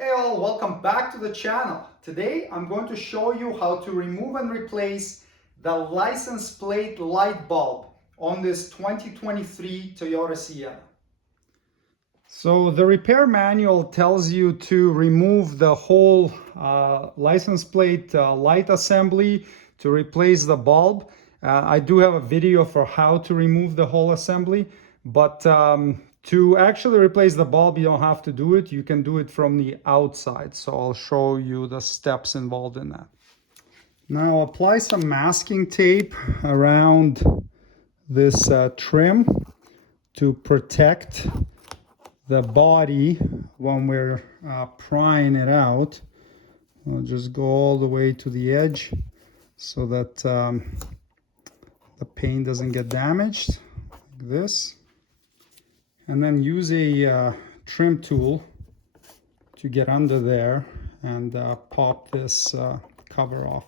Hey all, welcome back to the channel. Today I'm going to show you how to remove and replace the license plate light bulb on this 2023 Toyota Sienna. So the repair manual tells you to remove the whole license plate light assembly to replace the bulb. I do have a video for how to remove the whole assembly, but to actually replace the bulb, you don't have to do it. You can do it from the outside. So I'll show you the steps involved in that. Now apply some masking tape around this trim to protect the body when we're prying it out. I'll just go all the way to the edge so that the paint doesn't get damaged, like this. And then use a trim tool to get under there and pop this cover off.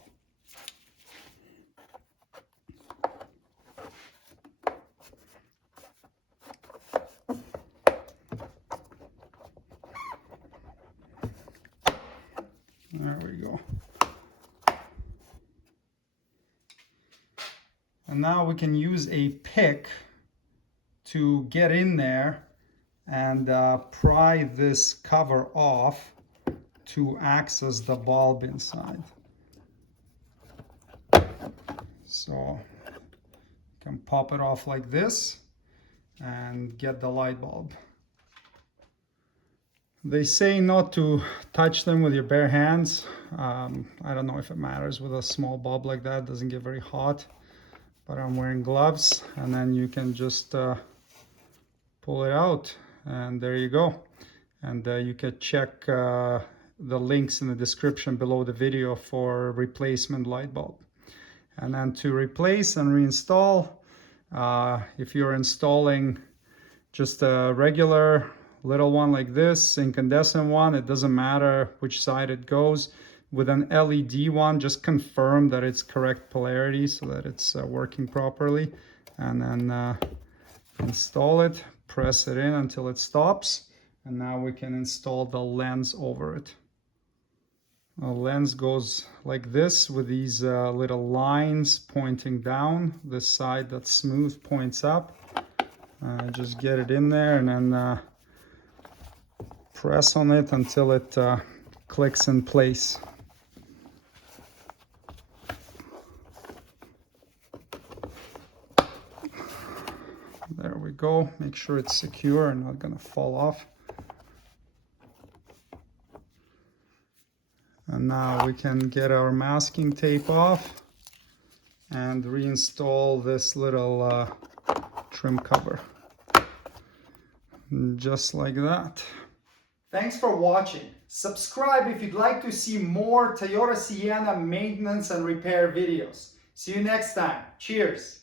There we go. And now we can use a pick to get in there and pry this cover off to access the bulb inside. So you can pop it off like this and get the light bulb. They say not to touch them with your bare hands. I don't know if it matters with a small bulb like that. It doesn't get very hot, but I'm wearing gloves, and then you can just pull it out, and there you go. And you can check the links in the description below the video for replacement light bulb. And then to replace and reinstall, if you're installing just a regular little one like this, incandescent one, it doesn't matter which side it goes. With an LED one, just confirm that it's correct polarity so that it's working properly, and then install it, press it in until it stops, and now we can install the lens over it. The lens goes like this with these little lines pointing down. This side that's smooth points up. Just get it in there and then press on it until it clicks in place. There we go. Make sure it's secure and not gonna fall off. And now we can get our masking tape off and reinstall this little trim cover. Just like that. Thanks for watching. Subscribe if you'd like to see more Toyota Sienna maintenance and repair videos. See you next time. Cheers.